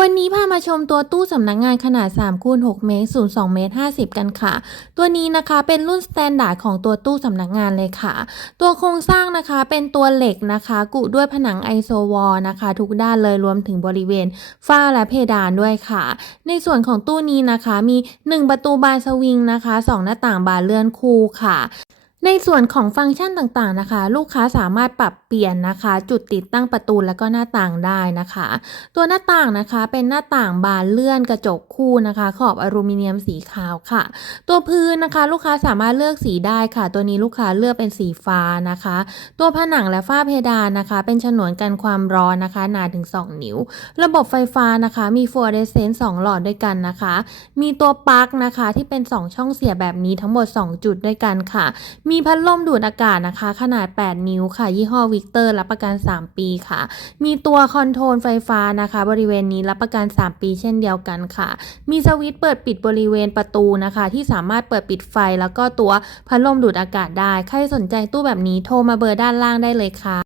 วันนี้พามาชมตัวตู้สำนักงานขนาด3คูณ6เมตรสูง2เมตร50 กันค่ะ ตัวนี้นะคะเป็นรุ่นสแตนดาร์ดของตัวตู้สำนักงานเลยค่ะ ตัวโครงสร้างนะคะเป็นตัวเหล็กนะคะ กุด้วยผนังไอโซวอลนะคะ ทุกด้านเลยรวมถึงบริเวณฝ้าและเพดานด้วยค่ะ ในส่วนของตู้นี้นะคะมี 1 ประตูบานสวิงนะคะ 2 หน้าต่างบานเลื่อนคู่ค่ะ ในส่วนของฟังก์ชันต่างๆนะคะ ลูกค้าสามารถปรับเปลี่ยนนะคะ จุดติดตั้งประตูและก็หน้าต่างได้นะคะ ตัวหน้าต่างนะคะเป็นหน้าต่างบานเลื่อนกระจกคู่นะคะ ขอบอลูมิเนียมสีขาวค่ะ ตัวพื้นนะคะ ลูกค้าสามารถเลือกสีได้ค่ะ ตัวนี้ลูกค้าเลือกเป็นสีฟ้านะคะ ตัวผนังและฝ้าเพดานนะคะ เป็นฉนวนกันความร้อนนะคะ หนาถึง 2 นิ้ว ระบบไฟฟ้านะคะมีฟลูออเรสเซนต์2หลอดด้วยกันนะคะ มีตัวปลั๊กนะคะที่เป็น 2 ช่องเสียบแบบนี้ทั้งหมด 2 จุดด้วยกันค่ะมมีพัดลมดูดอากาศนะคะ ขนาด 8 นิ้วค่ะ ยี่ห้อวิกเตอร์รับประกัน 3 ปีค่ะ มีตัวคอนโทรลไฟฟ้านะคะ บริเวณนี้รับประกัน 3 ปีเช่นเดียวกันค่ะ มีสวิตช์เปิดปิดบริเวณประตูนะคะ ที่สามารถเปิดปิดไฟแล้วก็ตัวพัดลมดูดอากาศได้ ใครสนใจตู้แบบนี้โทรมาเบอร์ด้านล่างได้เลยค่ะ